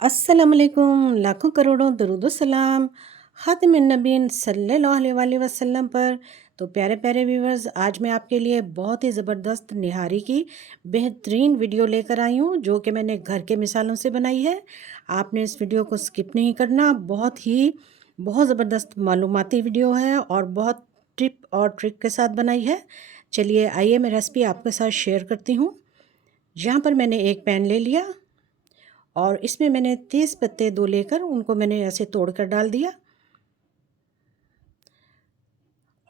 अस्सलाम वालेकुम, लाखों करोड़ों दरूद सलाम ख़ातिमुन नबीन सल्लल्लाहु अलैहि वसल्लम पर। तो प्यारे प्यारे व्यूवर्स, आज मैं आपके लिए बहुत ही ज़बरदस्त निहारी की बेहतरीन वीडियो लेकर आई हूँ, जो कि मैंने घर के मिसालों से बनाई है। आपने इस वीडियो को स्किप नहीं करना। बहुत ज़बरदस्त मालूमाती वीडियो है और बहुत टिप और ट्रिक के साथ बनाई है। चलिए आइए मैं रेसिपी आपके साथ शेयर करती हूँ। यहाँ पर मैंने एक पैन ले लिया और इसमें मैंने तेज़ पत्ते 2 लेकर उनको मैंने ऐसे तोड़ कर डाल दिया।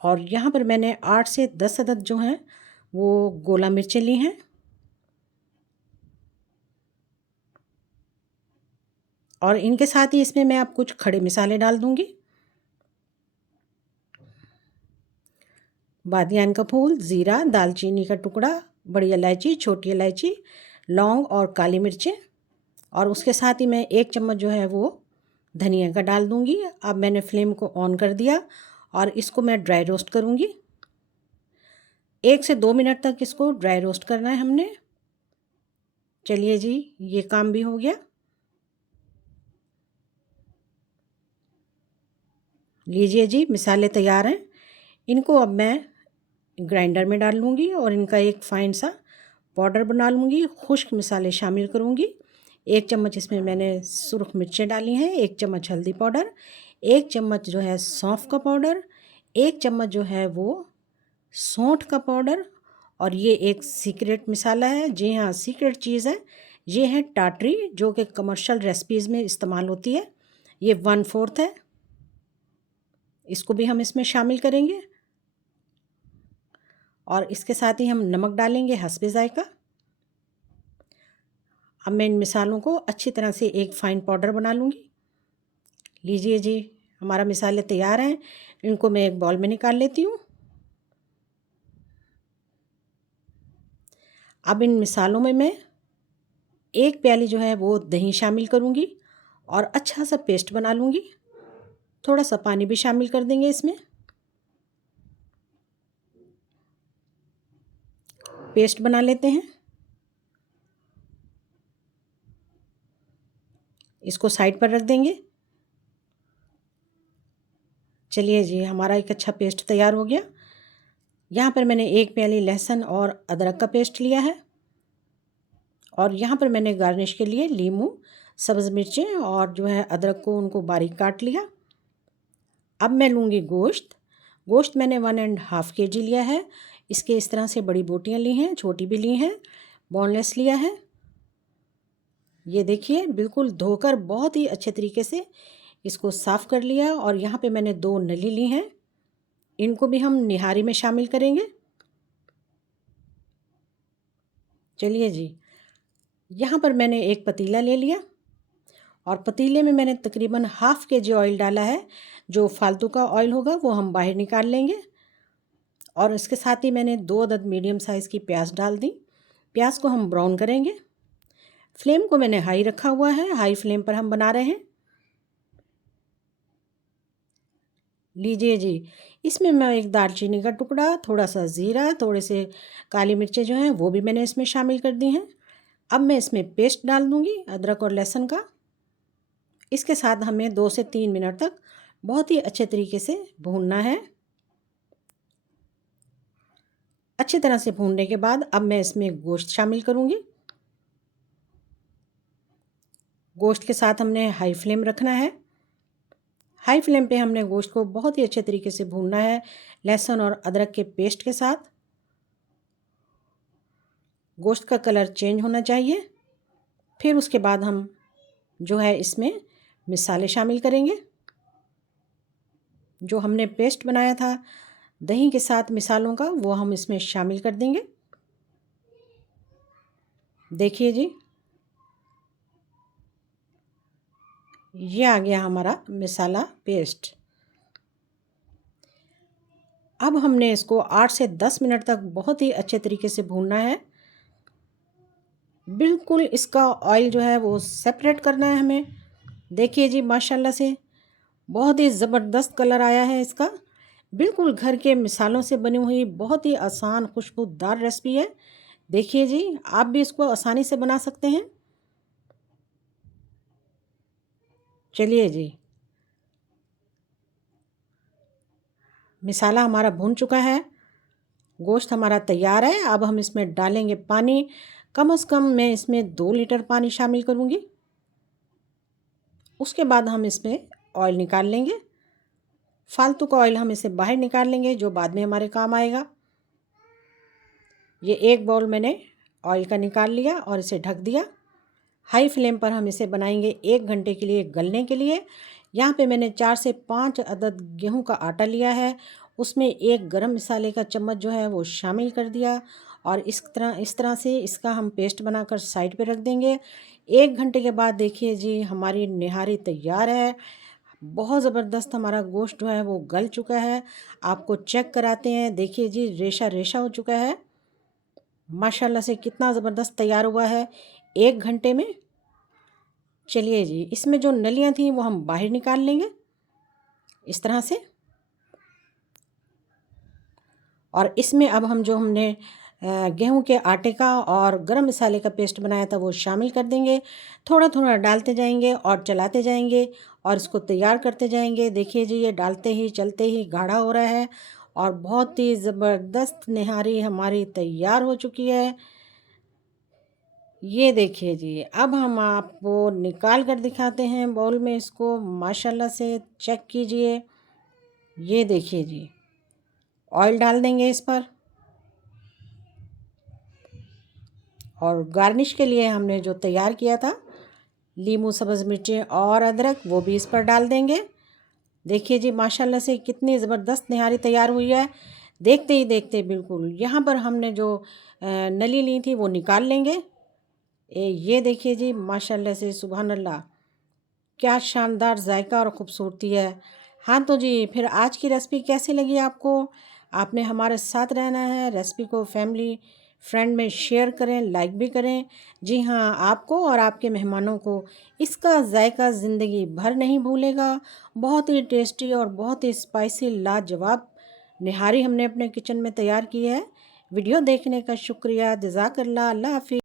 और यहाँ पर मैंने 8 से 10 अदद जो हैं वो गोला मिर्चें ली हैं। और इनके साथ ही इसमें मैं अब कुछ खड़े मसाले डाल दूँगी। बादियान का फूल, ज़ीरा, दालचीनी का टुकड़ा, बड़ी इलायची, छोटी इलायची, लौंग और काली मिर्चें। और उसके साथ ही मैं 1 चम्मच जो है वो धनिया का डाल दूँगी। अब मैंने फ्लेम को ऑन कर दिया और इसको मैं ड्राई रोस्ट करूँगी। 1 से 2 मिनट तक इसको ड्राई रोस्ट करना है हमने। चलिए जी, ये काम भी हो गया। लीजिए जी, मिसाले तैयार हैं। इनको अब मैं ग्राइंडर में डाल लूँगी और इनका एक फ़ाइन सा पाउडर बना लूँगी। खुश्क मिसाले शामिल करूँगी। 1 चम्मच इसमें मैंने सुरख मिर्चें डाली हैं, 1 चम्मच हल्दी पाउडर, 1 चम्मच जो है सौंफ का पाउडर, 1 चम्मच जो है वो सौंठ का पाउडर। और ये एक सीक्रेट मिसाला है। जी हाँ, सीक्रेट चीज़ है। ये है टाटरी, जो कि कमर्शियल रेसिपीज़ में इस्तेमाल होती है। ये 1/4 है। इसको भी हम इसमें शामिल करेंगे। और इसके साथ ही हम नमक डालेंगे हस्बे ज़ायक़ा। अब मैं इन मिसालों को अच्छी तरह से एक फ़ाइन पाउडर बना लूँगी। लीजिए जी, हमारा मिसाले तैयार हैं। इनको मैं एक बाउल में निकाल लेती हूँ। अब इन मिसालों में मैं 1 प्याली जो है वो दही शामिल करूँगी और अच्छा सा पेस्ट बना लूँगी। थोड़ा सा पानी भी शामिल कर देंगे इसमें। पेस्ट बना लेते हैं। इसको साइड पर रख देंगे। चलिए जी, हमारा एक अच्छा पेस्ट तैयार हो गया। यहाँ पर मैंने 1 प्याली लहसुन और अदरक का पेस्ट लिया है। और यहाँ पर मैंने गार्निश के लिए लीमू, सब्ज़ मिर्चें और जो है अदरक को उनको बारीक काट लिया। अब मैं लूँगी गोश्त। गोश्त मैंने 1.5 केजी लिया है। इसके इस तरह से बड़ी बोटियाँ ली हैं, छोटी भी ली हैं, बोनलेस लिया है। ये देखिए, बिल्कुल धोकर बहुत ही अच्छे तरीके से इसको साफ़ कर लिया। और यहाँ पे मैंने 2 नली ली हैं। इनको भी हम निहारी में शामिल करेंगे। चलिए जी, यहाँ पर मैंने एक पतीला ले लिया और पतीले में मैंने तकरीबन 1/2 केजी ऑयल डाला है। जो फालतू का ऑयल होगा वो हम बाहर निकाल लेंगे। और इसके साथ ही मैंने 2 अदद मीडियम साइज़ की प्याज डाल दी। प्याज को हम ब्राउन करेंगे। फ्लेम को मैंने हाई रखा हुआ है, हाई फ्लेम पर हम बना रहे हैं। लीजिए जी, इसमें मैं एक दालचीनी का टुकड़ा, थोड़ा सा ज़ीरा, थोड़े से काली मिर्चें जो हैं वो भी मैंने इसमें शामिल कर दी हैं। अब मैं इसमें पेस्ट डाल दूँगी अदरक और लहसुन का। इसके साथ हमें 2 से 3 मिनट तक बहुत ही अच्छे तरीके से भूनना है। अच्छी तरह से भूनने के बाद अब मैं इसमें गोश्त शामिल करूँगी। गोश्त के साथ हमने हाई फ्लेम रखना है। हाई फ्लेम पे हमने गोश्त को बहुत ही अच्छे तरीके से भूनना है, लहसुन और अदरक के पेस्ट के साथ। गोश्त का कलर चेंज होना चाहिए। फिर उसके बाद हम जो है इसमें मिसाले शामिल करेंगे। जो हमने पेस्ट बनाया था दही के साथ मिसालों का, वो हम इसमें शामिल कर देंगे। देखिए जी, ये आ गया हमारा मिसाला पेस्ट। अब हमने इसको 8 से 10 मिनट तक बहुत ही अच्छे तरीके से भूनना है। बिल्कुल इसका ऑयल जो है वो सेपरेट करना है हमें। देखिए जी, माशाल्लाह से बहुत ही ज़बरदस्त कलर आया है इसका। बिल्कुल घर के मिसालों से बनी हुई बहुत ही आसान खुशबूदार रेसिपी है। देखिए जी, आप भी इसको आसानी से बना सकते हैं। चलिए जी, मसाला हमारा भून चुका है, गोश्त हमारा तैयार है। अब हम इसमें डालेंगे पानी। कम से कम मैं इसमें 2 लीटर पानी शामिल करूँगी। उसके बाद हम इसमें ऑयल निकाल लेंगे। फालतू का ऑयल हम इसे बाहर निकाल लेंगे, जो बाद में हमारे काम आएगा। ये एक बाउल मैंने ऑयल का निकाल लिया और इसे ढक दिया। हाई फ्लेम पर हम इसे बनाएंगे 1 घंटे के लिए गलने के लिए। यहाँ पे मैंने 4 से 5 अदद गेहूं का आटा लिया है, उसमें 1 गरम मसाले का चम्मच जो है वो शामिल कर दिया और इस तरह से इसका हम पेस्ट बनाकर साइड पे रख देंगे। 1 घंटे के बाद देखिए जी, हमारी निहारी तैयार है। बहुत ज़बरदस्त हमारा गोश्त जो है वो गल चुका है। आपको चेक कराते हैं, देखिए जी, रेशा रेशा हो चुका है। माशाल्लाह से कितना ज़बरदस्त तैयार हुआ है 1 घंटे में। चलिए जी, इसमें जो नलियाँ थी वो हम बाहर निकाल लेंगे इस तरह से। और इसमें अब हम जो हमने गेहूं के आटे का और गरम मसाले का पेस्ट बनाया था वो शामिल कर देंगे। थोड़ा थोड़ा डालते जाएंगे और चलाते जाएंगे और इसको तैयार करते जाएंगे। देखिए जी, ये डालते ही चलते ही गाढ़ा हो रहा है और बहुत ही ज़बरदस्त निहारी हमारी तैयार हो चुकी है। ये देखिए जी, अब हम आपको निकाल कर दिखाते हैं बाउल में इसको। माशाल्लाह से चेक कीजिए, ये देखिए जी। ऑयल डाल देंगे इस पर और गार्निश के लिए हमने जो तैयार किया था लीमू, सब्ज़ मिर्चें और अदरक, वो भी इस पर डाल देंगे। देखिए जी, माशाल्लाह से कितनी ज़बरदस्त निहारी तैयार हुई है। देखते ही देखते बिल्कुल यहाँ पर हमने जो नली ली थी वो निकाल लेंगे। ये देखिए जी, माशाल्लाह से सुभान अल्लाह, क्या शानदार जायका और ख़ूबसूरती है। हाँ तो जी, फिर आज की रेसिपी कैसी लगी आपको? आपने हमारे साथ रहना है। रेसिपी को फैमिली फ्रेंड में शेयर करें, लाइक भी करें। जी हाँ, आपको और आपके मेहमानों को इसका जायका ज़िंदगी भर नहीं भूलेगा। बहुत ही टेस्टी और बहुत ही स्पाइसी लाजवाब निहारी हमने अपने किचन में तैयार की है। वीडियो देखने का शुक्रिया। जज़ाकल्लाह। अल्लाह हाफ़िज़।